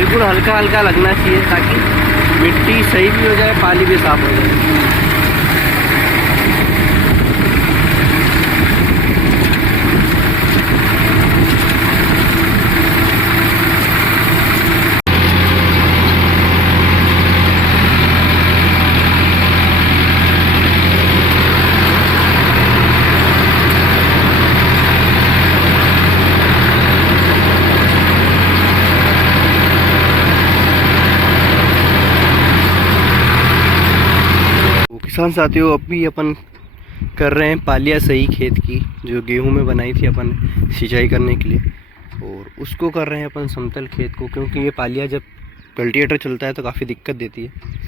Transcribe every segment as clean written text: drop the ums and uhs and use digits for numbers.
बिल्कुल हल्का हल्का लगना चाहिए ताकि मिट्टी सही भी हो जाए, पानी भी साफ हो जाए। किसान साथियों, अभी अपन कर रहे हैं पालिया सही खेत की, जो गेहूं में बनाई थी अपन सिंचाई करने के लिए, और उसको कर रहे हैं अपन समतल खेत को, क्योंकि ये पालिया जब कल्टीवेटर चलता है तो काफ़ी दिक्कत देती है।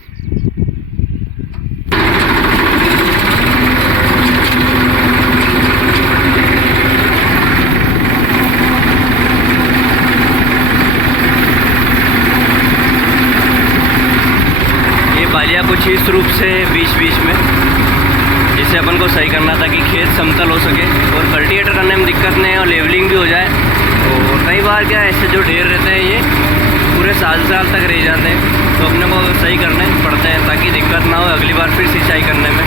पालिया कुछ इस रूप से बीच बीच में, जिसे अपन को सही करना ताकि खेत समतल हो सके और कल्टीवेटर करने में दिक्कत नहीं और लेवलिंग भी हो जाए। और कई बार क्या ऐसे जो ढेर रहते हैं ये पूरे साल तक रह जाते हैं, तो अपने को सही करने पड़ते हैं ताकि दिक्कत ना हो अगली बार फिर सिंचाई करने में।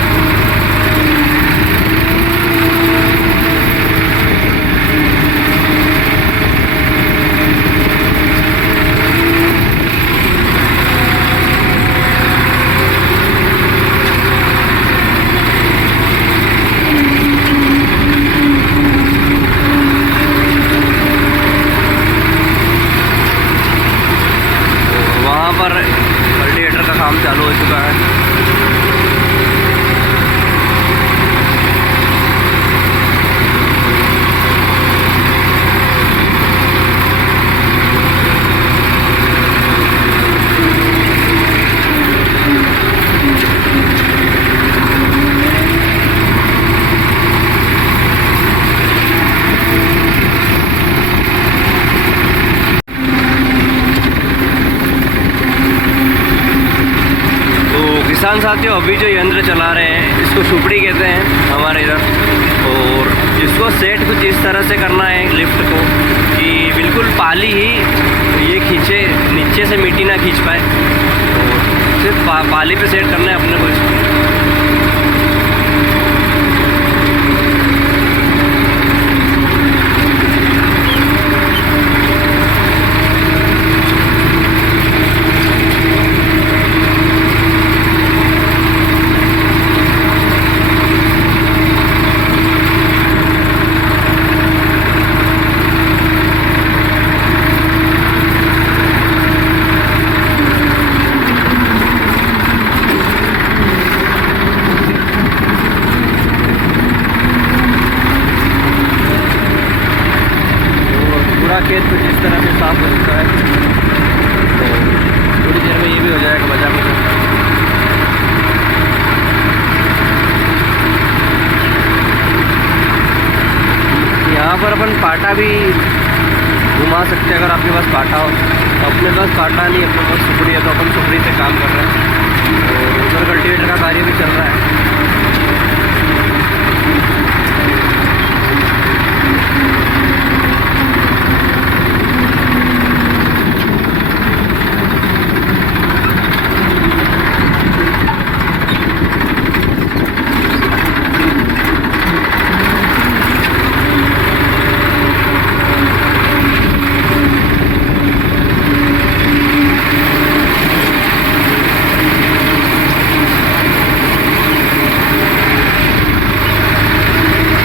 कल्टीवेटर का काम चालू हो चुका है। किसान साथियों, अभी जो यंत्र चला रहे हैं इसको सुपड़ी कहते हैं हमारे इधर, और इसको सेट कुछ इस तरह से करना है लिफ्ट को कि बिल्कुल पाली ही ये खींचे, नीचे से मिट्टी ना खींच पाए, और सिर्फ पाली पे सेट करना है अपने को इसको। खेत कुछ इस तरह से साफ हो चुका है, तो थोड़ी देर में ये भी हो जाएगा बचा बचा। यहाँ पर अपन पाटा भी घुमा सकते हैं अगर आपके पास पाटा हो। अपने पास पाटा नहीं, अपने पास सुपड़ी है, तो अपन सुपड़ी से काम कर रहे हैं, और उधर कल्टीवेटर का कार्य भी चल रहा है।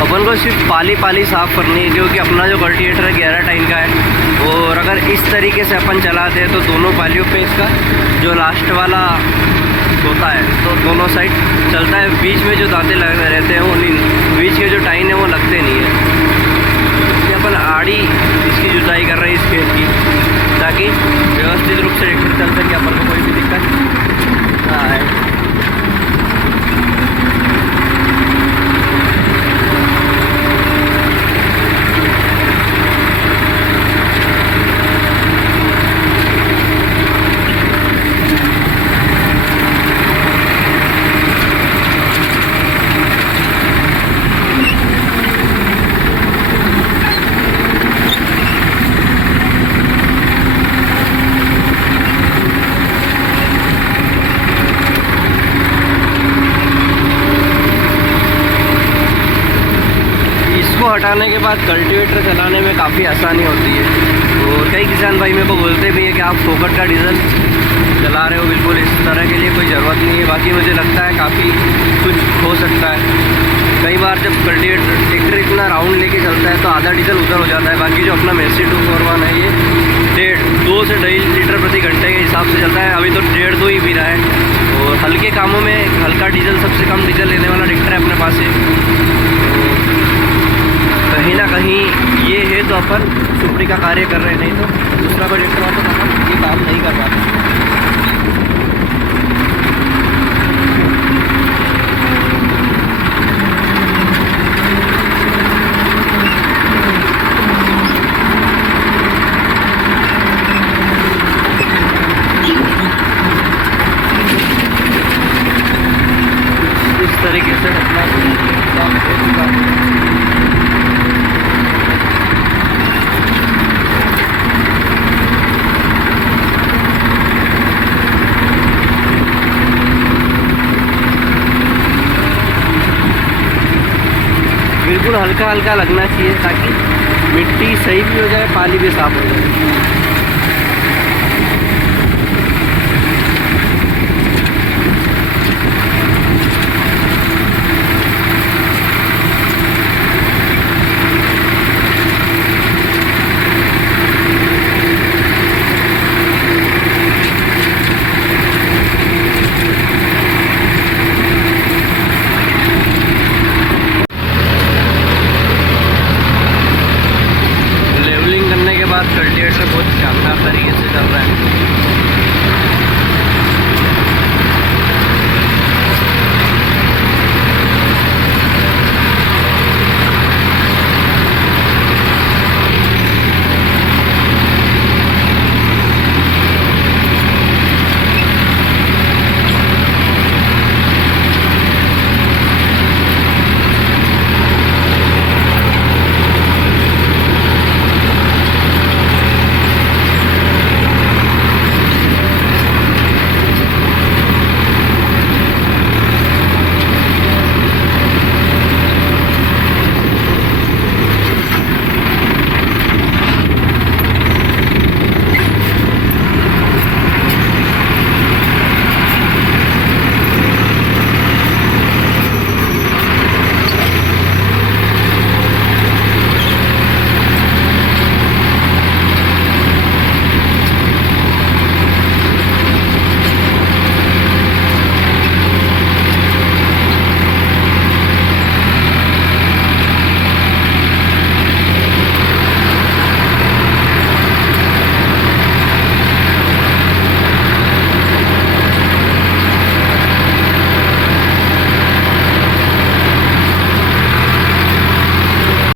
अपन को सिर्फ पाली साफ़ करनी है, जो कि अपना जो कल्टीवेटर है 11 टाइन का है, और अगर इस तरीके से अपन चलाते हैं तो दोनों पालियों पे इसका जो लास्ट वाला होता है तो दोनों साइड चलता है। बीच में जो दांते लगे रहते हैं वो बीच के जो टाइन है वो लगते नहीं है। इसलिए अपन आड़ी इसकी जुताई कर रहे हैं इस खेत की, ताकि व्यवस्थित रूप से ट्रैक्टर चल सके, अपन को कोई भी दिक्कत ना आए। हटाने के बाद कल्टीवेटर चलाने में काफ़ी आसानी होती है। और कई किसान भाई मेरे को बोलते भी है कि आप फोकट का डीजल चला रहे हो, बिल्कुल इस तरह के लिए कोई ज़रूरत नहीं है। बाकी मुझे लगता है काफ़ी कुछ हो सकता है। कई बार जब कल्टीवेटर ट्रैक्टर इतना राउंड लेके चलता है तो आधा डीजल उधर हो जाता है। बाकी जो अपना मेसी 241 है ये 2 से 2.5 लीटर प्रति घंटे के हिसाब से चलता है। अभी तो 1.5-2 ही पी रहा है। और हल्के कामों में हल्का डीजल, सबसे कम डीजल लेने वाला ट्रैक्टर है अपने पास है। तो कहीं ना कहीं ये है तो अपन सुपरी का कार्य कर रहे हैं, नहीं तो दूसरा कोई ट्रैक्टर होता तो अपन ये काम नहीं कर पाते। तरीके से अपना काम हो चुका है। बिल्कुल हल्का हल्का लगना चाहिए ताकि मिट्टी सही भी हो जाए, पानी भी साफ हो जाए।